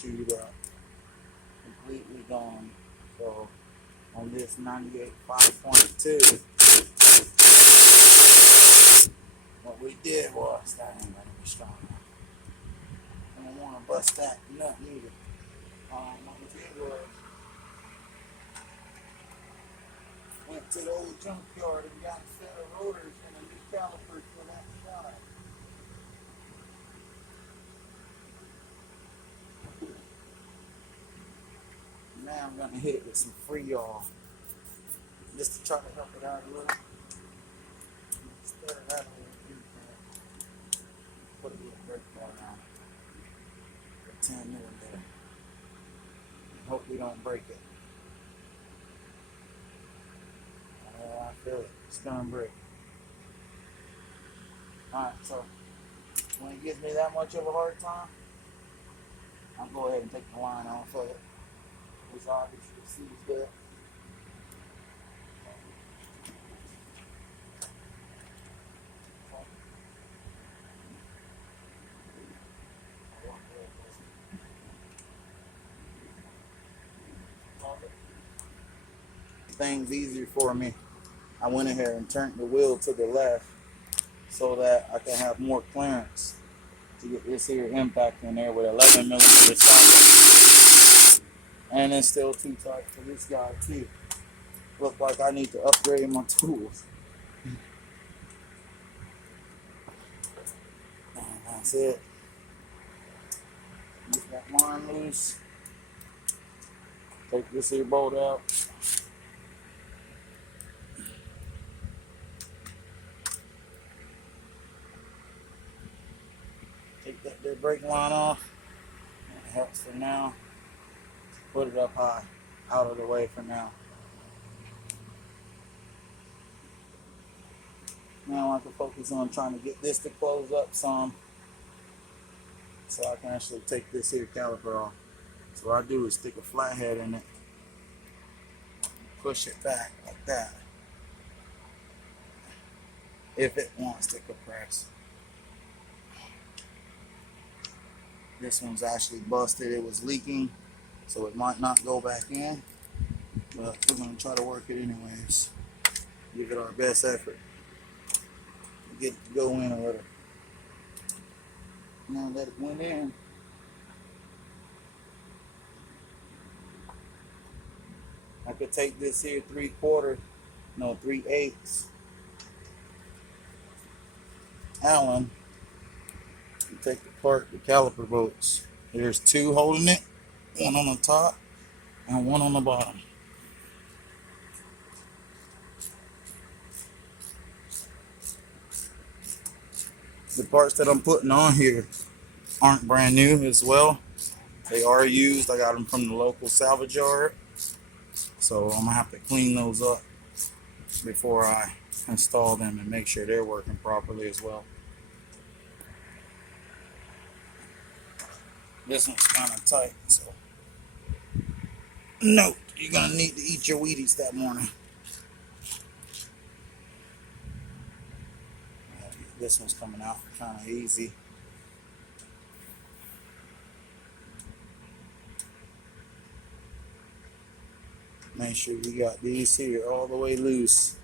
chewed up, completely gone. So on this 98 5.2, what we did was, that ain't gonna be strong enough. I don't want to bust that nut either. What we did was, went to the old junkyard and got a set of rotors and a new caliper for that side. Now I'm gonna hit it with some free off, just to try to help it out a little. Instead of that, put a little brake bar on it, a 10mm. Hope we don't break it. I feel it. It's gonna break. Alright, so when it gives me that much of a hard time, I'll go ahead and take the line off of it. It's obviously sees good. Things easier for me. I went in here and turned the wheel to the left so that I can have more clearance to get this here impact in there with 11mm socket. And it's still too tight for this guy too. Look like I need to upgrade my tools. And that's it. Get that line loose. Take this here bolt out. Take that there brake line off. It helps for now. Put it up high, out of the way for now. Now I can focus on trying to get this to close up some, so I can actually take this here caliper off. So what I do is stick a flathead in it, push it back like that, if it wants to compress. This one's actually busted. It was leaking, so it might not go back in, but we're going to try to work it anyways. Give it our best effort. Get it to go in a little. Now that it went in, I could take this here 3/8 Allen and take apart the caliper bolts. There's two holding it, one on the top and one on the bottom. The parts that I'm putting on here aren't brand new as well. They are used. I got them from the local salvage yard. So I'm gonna have to clean those up before I install them and make sure they're working properly as well. This one's kind of tight, so note, you're gonna need to eat your Wheaties that morning. This one's coming out kind of easy. Make sure you got these here all the way loose.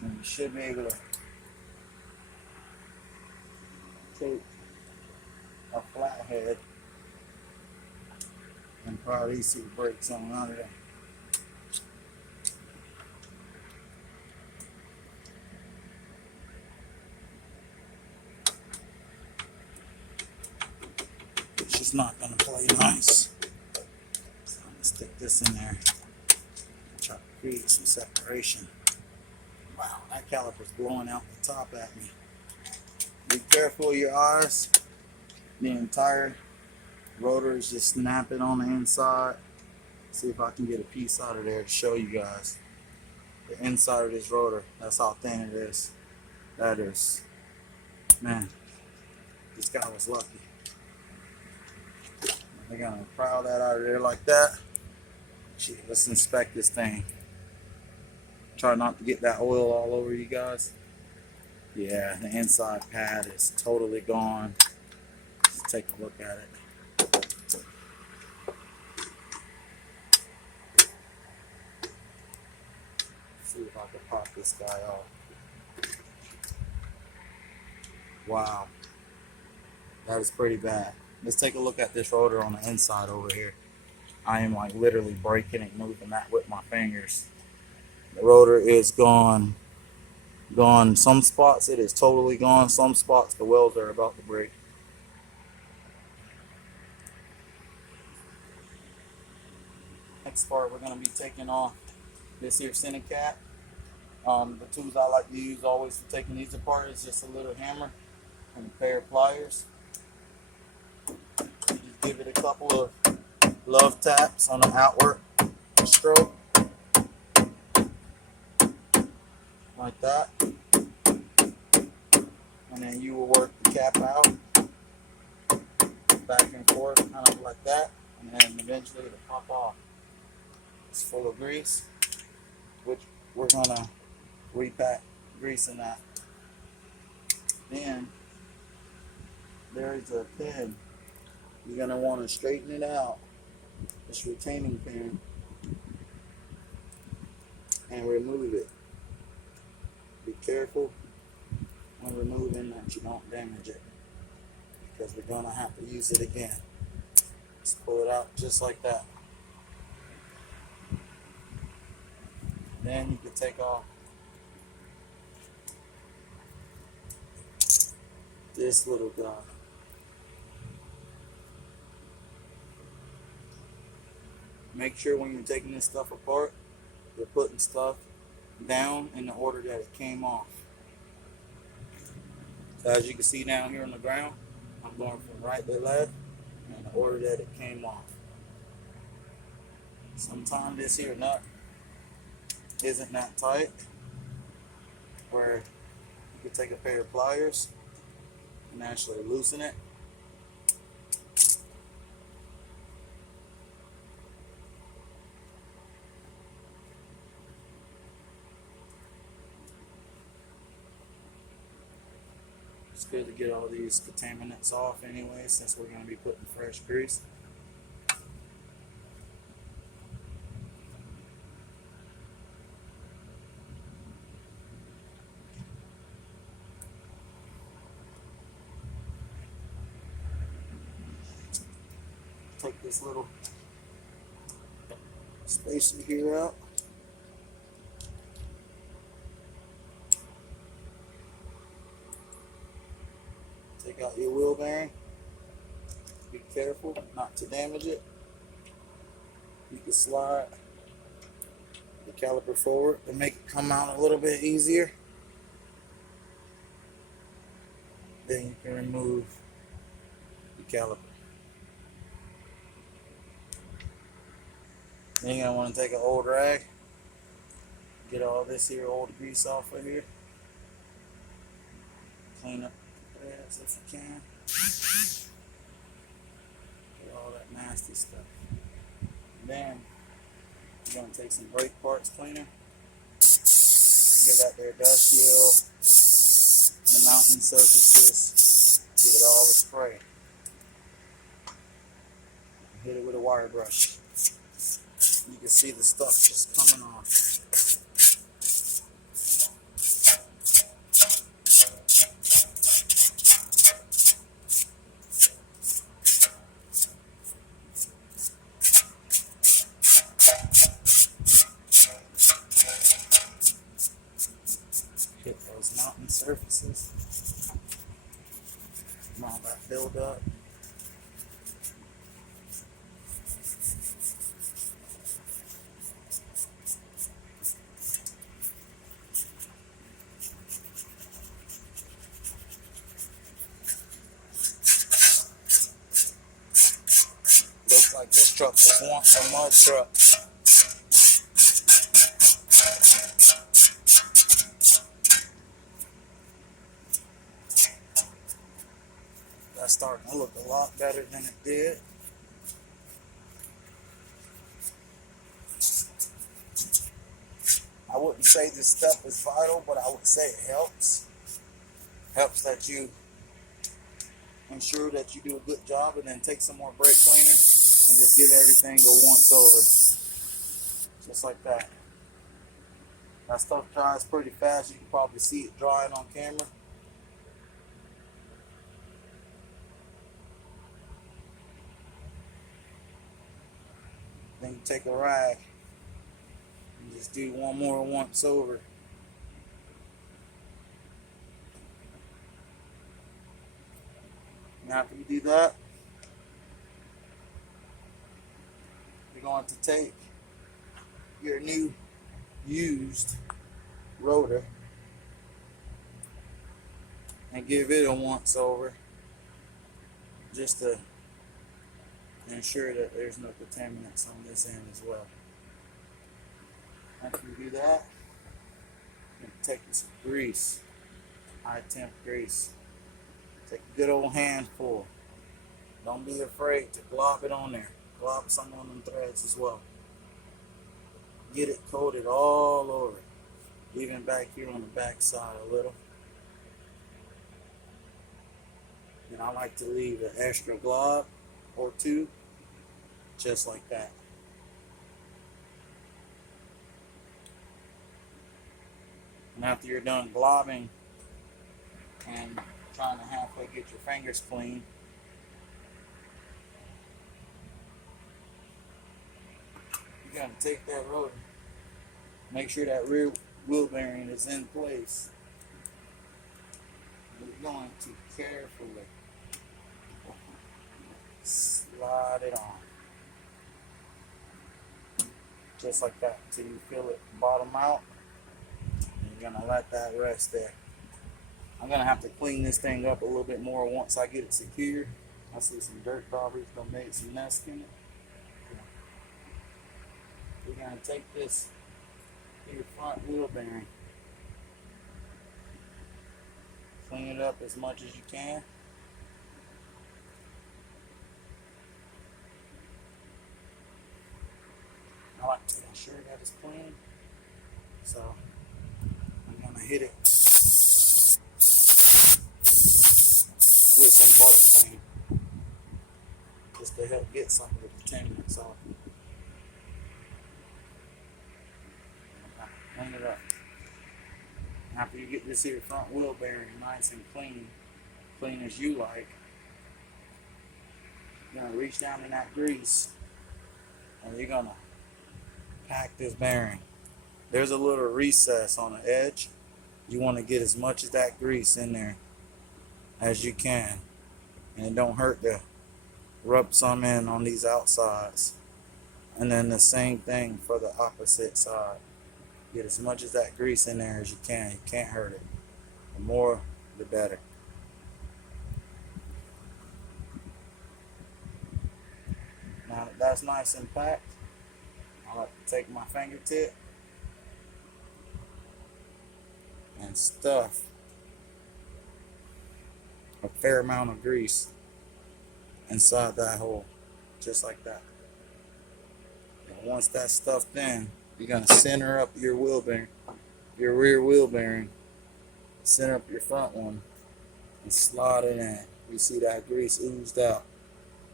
And you should be able to take a flathead and pry these two brakes on out of there. It's just not going to play nice. So I'm going to stick this in there and try to create some separation. Wow, that caliper's blowing out the top at me. Be careful of your eyes. The entire rotor is just snapping on the inside. See if I can get a piece out of there to show you guys. The inside of this rotor, that's how thin it is. That is, man, this guy was lucky. We're gonna pry that out of there like that. Shit, let's inspect this thing. Try not to get that oil all over you guys. Yeah, the inside pad is totally gone. Let's take a look at it. See if I can pop this guy off. Wow, that is pretty bad. Let's take a look at this rotor on the inside over here. I am like literally breaking and moving that with my fingers. The rotor is gone. Some spots it is totally gone. Some spots the welds are about to break. Next part, we're going to be taking off this here center cap. The tools I like to use always for taking these apart is just a little hammer and a pair of pliers. You just give it a couple of love taps on the outward stroke, like that. And then you will work the cap out, back and forth, kind of like that. And then eventually it'll pop off. It's full of grease, which we're going to repack grease in that. Then there's a pin. You're going to want to straighten it out, this retaining pin, and remove it. Be careful when removing that you don't damage it, because we're going to have to use it again. Just pull it out just like that. Then you can take off this little guy. Make sure when you're taking this stuff apart, you're putting stuff down in the order that it came off. So as you can see down here on the ground, I'm going from right to left in the order that it came off. Sometimes this here nut isn't that tight, where you can take a pair of pliers and actually loosen it. It's good to get all these contaminants off anyway, since we're going to be putting fresh grease. Take this little spacer here out. Take out your wheel bearing. Be careful not to damage it. You can slide the caliper forward to make it come out a little bit easier. Then you can remove the caliper. Then you're going to want to take an old rag, get all this here old grease off of here, clean up the pads if you can, get all that nasty stuff. And then you're going to take some brake parts cleaner, give that there dust seal, the mounting surfaces, give it all a spray. Hit it with a wire brush. You can see the stuff just coming off. Hit those mounting surfaces. Mount that build up. Like this truck was once a mud truck. That's starting to look a lot better than it did. I wouldn't say this stuff is vital, but I would say it helps. helps that you ensure that you do a good job, and then take some more brake cleaner and just give everything a once over. Just like that. That stuff dries pretty fast. You can probably see it drying on camera. Then you take a rag and just do one more once over. And after you do that, you're going to take your new used rotor and give it a once over, just to ensure that there's no contaminants on this end as well. After you do that, you can take some grease, high temp grease. Take a good old handful. Don't be afraid to glob it on there. Glob some on them threads as well. Get it coated all over, even back here on the back side a little. And I like to leave an extra glob or two, just like that. And after you're done globbing and trying to halfway get your fingers clean, you're going to take that rotor, make sure that rear wheel bearing is in place. You're going to carefully slide it on, just like that, until you feel it bottom out. And you're going to let that rest there. I'm going to have to clean this thing up a little bit more once I get it secured. I see some dirt daubers that made some nests in it. We're going to take this to your front wheel bearing, clean it up as much as you can. I like to ensure that it's clean, so I'm going to hit it with some butter clean, just to help get some of the contaminants off. Clean it up. After you get this here front wheel bearing nice and clean as you like, you're going to reach down in that grease and you're going to pack this bearing. There's a little recess on the edge. You want to get as much of that grease in there as you can, and it don't hurt to rub some in on these outsides. And then the same thing for the opposite side. Get as much of that grease in there as you can. You can't hurt it. The more, the better. Now that that's nice and packed, I like to take my fingertip and stuff a fair amount of grease inside that hole, just like that. And once that's stuffed in, you're going to center up your wheel bearing, your rear wheel bearing, center up your front one, and slide it in. You see that grease oozed out.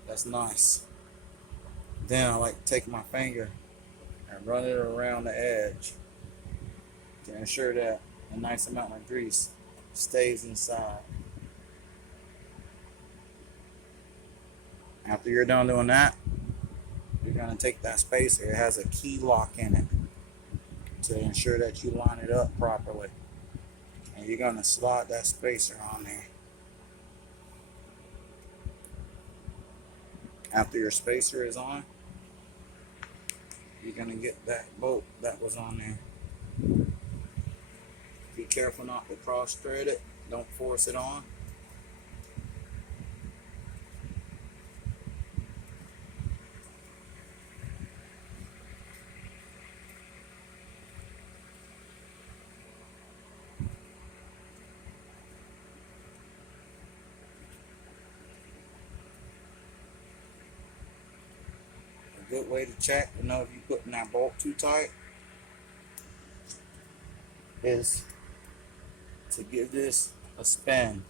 That's nice. Then I like to take my finger and run it around the edge to ensure that a nice amount of grease stays inside. After you're done doing that, you're going to take that spacer. It has a key lock in it to ensure that you line it up properly. And you're going to slide that spacer on there. After your spacer is on, you're going to get that bolt that was on there. Be careful not to cross thread it. Don't force it on. A good way to check to know if you're putting that bolt too tight is to give this a spin,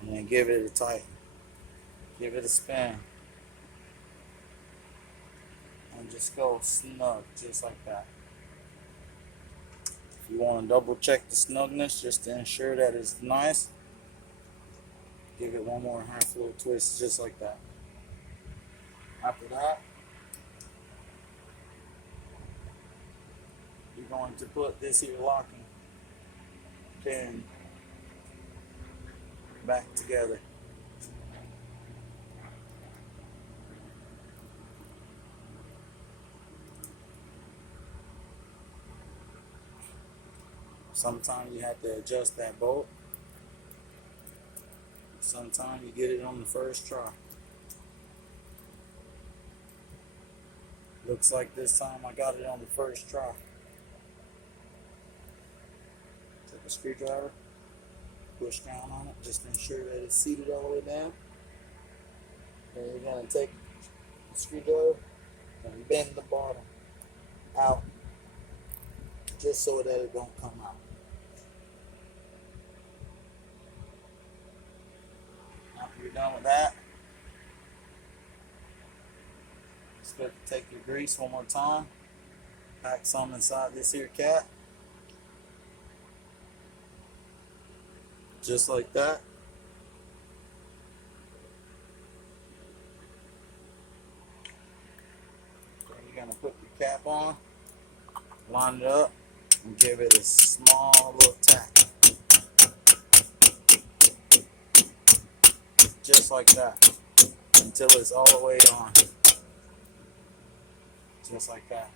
and then give it a tighten. Give it a spin, and just go snug, just like that. If you want to double check the snugness, just to ensure that it's nice, give it one more half little twist, just like that. After that, you're going to put this here locking pin back together. Sometimes you have to adjust that bolt. Sometimes you get it on the first try. Looks like this time I got it on the first try. Take a screwdriver, push down on it, just to ensure that it's seated all the way down. Then you're going to take the screwdriver and bend the bottom out, just so that it don't come out. After you're done with that, just got to take your grease one more time, pack some inside this here cap, just like that. Then you're going to put your cap on, line it up, and give it a small little tap. Just like that, until it's all the way on. Just like that.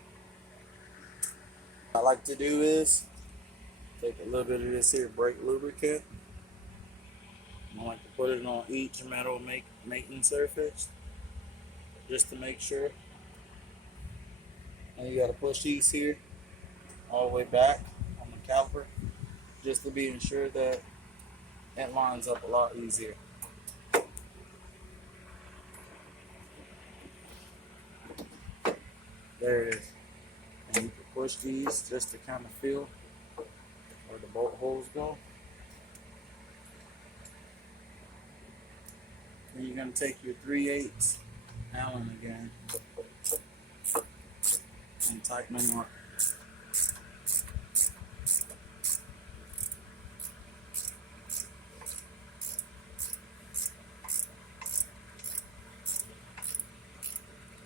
What I like to do is take a little bit of this here brake lubricant. I like to put it on each metal mating surface, just to make sure. And you got to push these here all the way back on the caliper, just to be ensured that it lines up a lot easier. There it is. And you can push these just to kind of feel where the bolt holes go. Then you're going to take your 3/8 Allen again and tighten them up.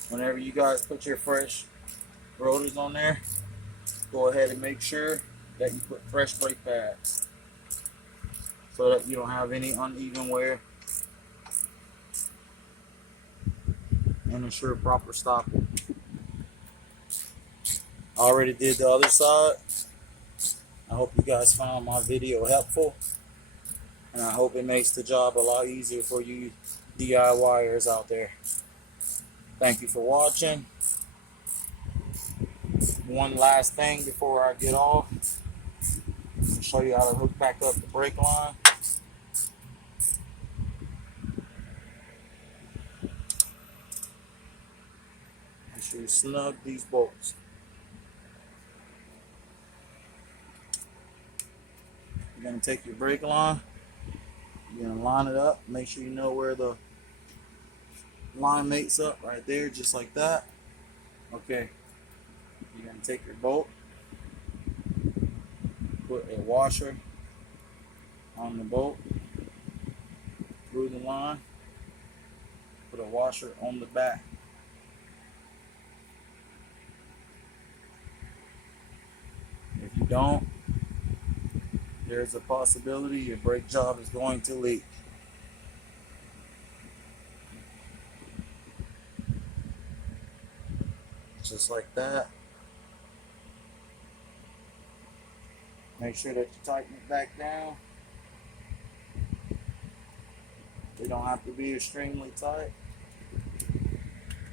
Whenever you guys put your fresh rotors on there, go ahead and make sure that you put fresh brake pads so that you don't have any uneven wear, and ensure proper stopping. I already did the other side. I hope you guys found my video helpful, and I hope it makes the job a lot easier for you DIYers out there. Thank you for watching. One last thing before I get off, I'll show you how to hook back up the brake line. Make sure you snug these bolts. You're going to take your brake line, you're going to line it up, make sure you know where the line mates up, right there, just like that. Okay, you're going to take your bolt, put a washer on the bolt, through the line, put a washer on the back. If you don't, there's a possibility your brake job is going to leak. Just like that. Make sure that you tighten it back down. They don't have to be extremely tight,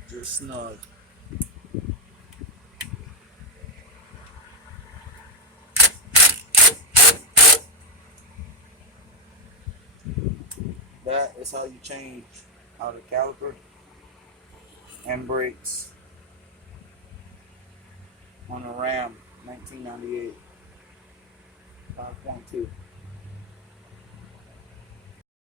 just snug. That is how you change out a caliper and brakes on a Ram 1998 5.2.